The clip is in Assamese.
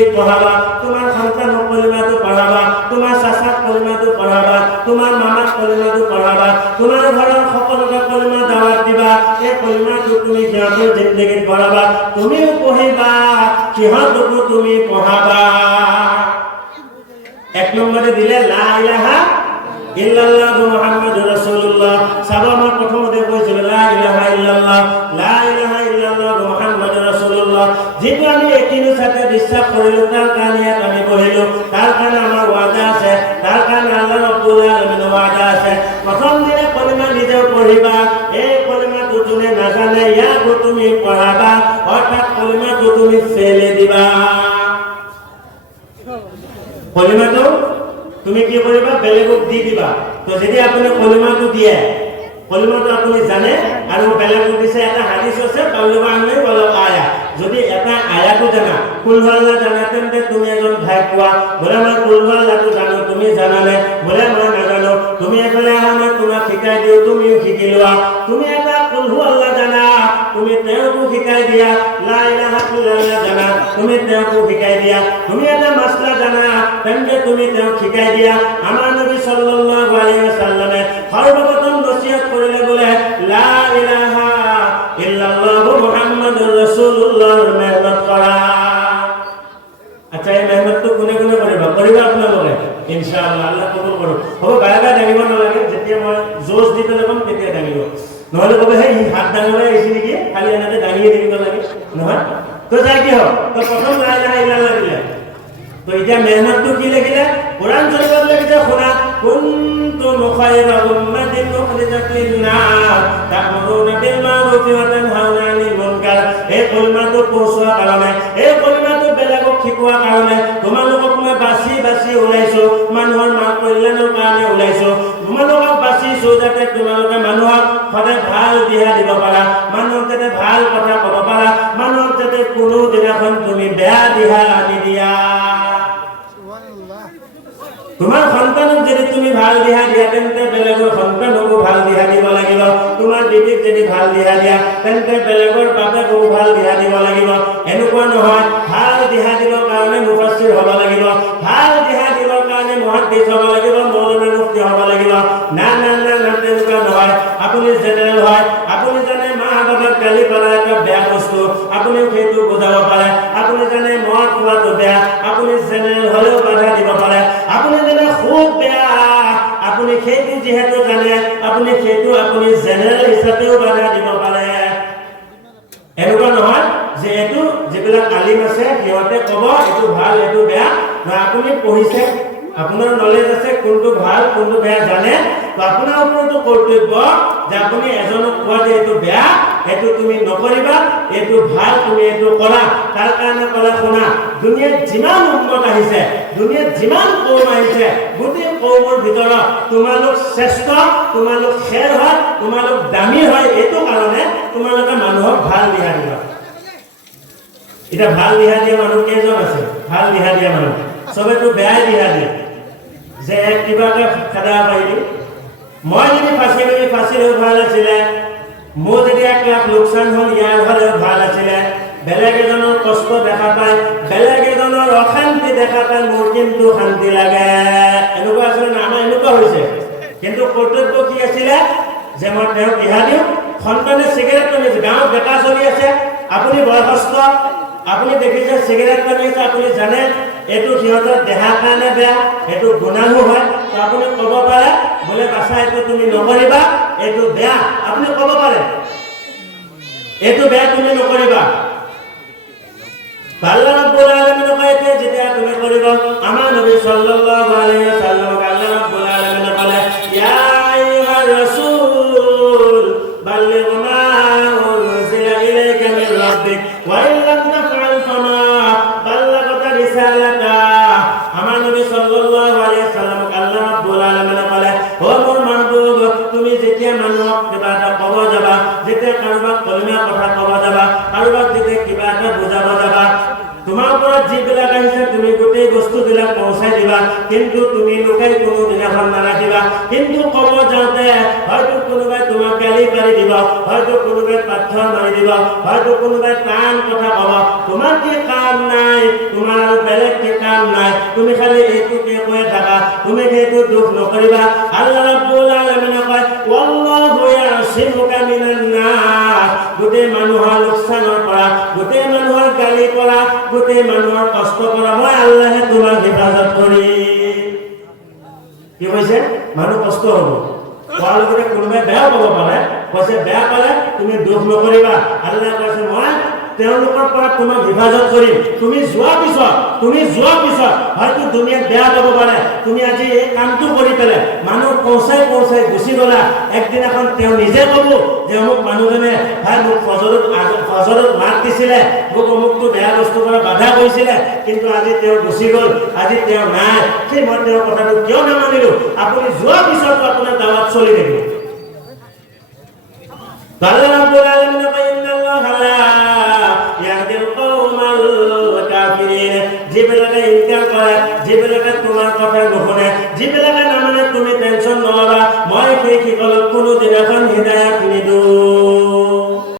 স্ত্ৰী পড়াবা, তোমাৰ সন্তান কলিমাটো পড়াবা, তোমাৰ চাচাক কলিমাটো পড়াবা, তোমাৰ মামাক কলিমাটো পড়াবা, তোমাৰ ঘৰৰ সকলোকে কলিমা দাৱাত দিবা। এই কলিমাটো তুমি সিহঁতৰ জিন্দগীত পঢ়াবা, তুমিও পঢ়িবা, সিহঁতকো তুমি পঢ়াবা। এক নম্বরে দিলে লা ইলাহা ইল্লাল্লাহ মুহাম্মাদুর রাসূলুল্লাহ। সাবা আমার প্রথমতে কইছিল লা ইলাহা ইল্লাল্লাহ, লা ইলাহা ইল্লাল্লাহ মুহাম্মাদুর রাসূলুল্লাহ। যেটা আমি একিনের সাথে বিশ্বাস করিলো, তার কারণে আমি কহিলো, তার কারণে আমার ওয়াদা আছে, তার কারণে আল্লাহ রাব্বুল আলামিনের ওয়াদা আছে। প্রথম দিনে কলিমা নিজেও পড়িবা, এই কলিমাটো যোনে নাজানে ইয়াকো তুমি পঢ়াবা, অর্থাৎ কলিমাটো তুমি ফেলে দিবা। কলিমাটো তুমি কি কৰিবা, বেলেগক দি দিবা। তো যদি আপুনি কলিমাটো দিয়ে, কলিমাটো আপুনি জানে আৰু বেলেগক দিছে, এটা হাদিস আছে বাল্লবা আনলে বলা আয়া, যদি এটা আয়াটো জানা, কুলহাল্লাহ জানা, তেন্তে তুমি এজন ভাই কোৱা, বোলে মই কুলহাল্লাহটো জানো, তুমি জানানে? বোলে মই নাজানো। তুমি এফালে আহা, মই তোমাক শিকাই দিওঁ, তুমিও শিকি লোৱা। তুমি এটা কুলহাল্লাহ জানা, তুমি তেওঁকো শিকাই দিয়া। লা ইলাহা ইল্লাল্লাহ জানা, তুমি তেওঁকো শিকাই দিয়া। তুমি এটা মাসলা জানা, তেন্তে তুমি তেওঁক শিকাই দিয়া। আমাৰ নবী সাল্লাল্লাহু আলাইহি ওয়াসাল্লামে সৰ্বপ্ৰথম নসিহত কৰিলে বোলে লা ইলাহা ইল্লাল্লাহ মুহাম্মাদুৰ ৰাসূলুল্লাহৰ মেহনত কৰা। আচ্ছা, এই মেহনতটো কোনে কোনে কৰিবা? কৰিবা আপোনালোকে ইনশাআল্লাহ, আল্লাহ কবুল কৰক। হ'ব, বাৰে বাৰে দাঙিব নালাগে, যেতিয়া মই জোচ দি পেলাই ক'ম তেতিয়া দাঙিব। নহ'লে ক'ব সেই হাত দাঙিবলৈ আহিছে নেকি, খালি এনেকৈ দাঙিয়ে থাকিব লাগে, নহয়? তো যাই কি হ'ল, তো প্ৰথম লা ইলাহা ইল্লাল্লাহ দিলে। তো এতিয়া মেহনতটো কি লাগিলে? কোরআন শরীফত লাগিছে, শুনা, কুনতুম খায়রা উম্মাতিন উখরিজাত লিন-নাস তা'মুরুনা বিল মা'রুফি ওয়া তানহাউনা আনিল মুনকার। এই কলিমাটো পঢ়োৱাৰ কাৰণে, এই কলিমাটো বেলেগক শিকোৱাৰ কাৰণে তোমালোকক মই বাছি বাছি ওলাইছো, মানুহৰ মা কল্যাণৰ কাৰণে ওলাইছো। তোমালোকক বাছিছো যাতে তোমালোকে মানুহক সদায় ভাল দিহা দিব পাৰা, মানুহক যাতে ভাল কথা ক'ব পাৰা, মানুহক যাতে কোনো দিনাখন তুমি বেয়া দিহা নিদিয়া। তোমাৰ সন্তানক যদি তুমি ভাল দিহা দিয়া, তেন্তে বেলেগৰ সন্তানকো ভাল দিহা দিব লাগিব। তোমাৰ বিবিক যদি ভাল দিহা দিয়া, তেন্তে বেলেগৰ বাপেকো ভাল দিহা দিব লাগিব। এনেকুৱা নহয় ভাল দিহা দিবৰ কাৰণে মুফাসসিৰ হ'ব লাগিব, ভাল দিহা দিবৰ কাৰণে মুহাদ্দিস হ'ব লাগিব, মৌলানা মুফতি হ'ব লাগিব। না না না না, তেনেকুৱা নহয়। আপুনি জেনেৰেল হয়, আপুনি জানে মা বাবাক গালি পাৰা এটা বেয়া বস্তু, আপুনিও সেইটো বুজাব পাৰে। আপুনি জানে মদ খোৱাটো বেয়া, আপুনি জেনেৰেল হ'লেও বাধা দিব পাৰে। আপুনি জানে খুব বেয়া, আপুনি সেইটো যিহেতু জানে, আপুনি সেইটো আপুনি জেনেৰেল হিচাপেও বাধা দিব পাৰে। এনেকুৱা নহয় যে এইটো যিবিলাক আলিম আছে সিহঁতে ক'ব এইটো ভাল এইটো বেয়া, আপুনি পঢ়িছে, আপোনাৰ নলেজ আছে, কোনটো ভাল কোনটো বেয়া জানে, তো আপোনাৰ ওপৰতো কৰ্তব্য যে আপুনি এজনক কোৱা যে এইটো বেয়া, এইটো তুমি নকৰিবা, এইটো ভাল তুমি এইটো কৰা। তাৰ কাৰণে ক'লা, শুনা, দুনিয়াত যিমান উন্নত আহিছে, দুনিয়াত যিমান কৌম আহিছে, গোটেই কৌমৰ ভিতৰত তোমালোক শ্ৰেষ্ঠ, তোমালোক খেৰ হয়, তোমালোক দামী হয়। এইটো কাৰণে তোমালোকে মানুহক ভাল দিহা দিবা। এতিয়া ভাল দিহা দিয়া মানুহ কেইজন আছে? ভাল দিহা দিয়া মানুহ চবেতো বেয়াই দিহা দিয়ে, যে কিবাকে খেদা পাৰিলি, মই যদি ফাঁচিলেও ভাল আছিলে, মোৰ যদি 1 লাখ লোকচান হ'ল ইয়াৰ হ'লেও ভাল আছিলে। বেলেগ এজনৰ কষ্ট দেখা পায়, বেলেগ এজনৰ অশান্তি দেখা পায়, মোৰ কিন্তু শান্তি লাগে। এনেকুৱা আছিলে না? আমাৰ এনেকুৱা হৈছে। কিন্তু কৰ্তব্য কি আছিলে? যে মই তেওঁক দিহা দিওঁ। সন্তানে চিগাৰেট টানিছে, গাঁৱত বেকা চলি আছে, আপুনি বয়সস্থ, আপুনি দেখিছে চিগাৰেট টানিছে, আপুনি জানে এইটো সিহঁতৰ দেহাৰ কাৰণে বেয়া, এইটো গুনাহো হয়, তো আপুনি ক'ব পাৰে বোলে বাছা এইটো তুমি নকৰিবা, এইটো বেয়া, আপুনি ক'ব পাৰে এইটো বেয়া তুমি নকৰিবা। আল্লাহ রাব্বুল আলামিন কইতে যেটা তুমি করিবা, আমার নবী সাল্লাল্লাহু আলাইহি ওয়াসাল্লাম আল্লাহ রাব্বুল আলামিন বলে, ইয়া আইয়ুহার রাসূল বাল্লিগ মা উনজিলা ইলাইকা মির রাব্বিক ওয়া ইন লাম তাফআল ফামা বাল্লাগতা রিসালাতা। আমার নবী সাল্লাল্লাহু আলাইহি ওয়াসাল্লাম আল্লাহ রাব্বুল আলামিন বলে, ও মোর মাহবুব, তুমি যেতিয়া মানুহক কিবা এটা ক'ব যাবা, যেতিয়া কাৰোবাক কলিমা কথা ক'ব যাবা, কাৰোবাক যেতিয়া কিবা এটা বুজাব যাবা, তোমাৰ ওপৰত যিবিলাক আহিছে তুমি গোটেই বস্তুবিলাক পৌঁছাই দিবা, কিন্তু তুমি লুকাই কোনো দিনাখন নাৰাখিবা। কিন্তু ক'ব যাওঁতে হয়তো কোনোবাই তোমাক গালি পাৰি দিব, হয়তো কোনোবাই পাথৰ মাৰি দিব, হয়তো কোনোবাই টান কথা ক'ব, তোমাৰ কি কাম নাই, তোমাৰ আৰু বেলেগ কি কাম নাই তুমি খালি এইটোকে কৈ থাকা তুমি সেইটো দুখ নকৰিবা আল্লাহ ৰাব্বুল আলামিনে কয় ওয়াল্লাহু ইয়াসিমুকা মিনান নাস গোটেই মানুহৰ লোকচানৰ পৰা গোটেই মানুহৰ গালি পৰা গোটেই মানুহৰ কষ্ট পৰা মই আল্লাহে তোমাক হেফাজত কৰিম কি কৈছে মানুহ কষ্ট হ'ব কোৱাৰ লগতে কোনোবাই বেয়া পাব পাৰে কৈছে বেয়া পালে তুমি দুখ নকৰিবা আল্লাহ কৈছে মই তেওঁলোকৰ পৰা তোমাক হেফাজত কৰিম তুমি যোৱাৰ পিছত হয়তো দুনিয়াত বেয়া পাব পাৰে তুমি আজি এই কামটো কৰি পেলাই মানুহ পৌঁছাই গুচি গলা একদিনাখন তেওঁ নিজে ক'ব যে অমুক মানুহজনে ভাই মোক ফজৰত মাত দিছিলে মোক অমুকটো বেয়া বস্তু পৰা বাধা কৰিছিলে কিন্তু আজি তেওঁ গুচি গ'ল আজি তেওঁ নাই সেই মই তেওঁৰ কথাটো কিয় নামানিলো আপুনি যোৱাৰ পিছতো আপোনাৰ দাৱাত চলি থাকিব আল্লাহ ৰাব্বুল আলামিন কয় ইন্নাল্লাহা লা ইয়াহদিল কওমাল কাফিৰিন যিবিলাকে ইনকাৰ কৰে যিবিলাকে তোমাৰ কথা নুশুনে যিবিলাকে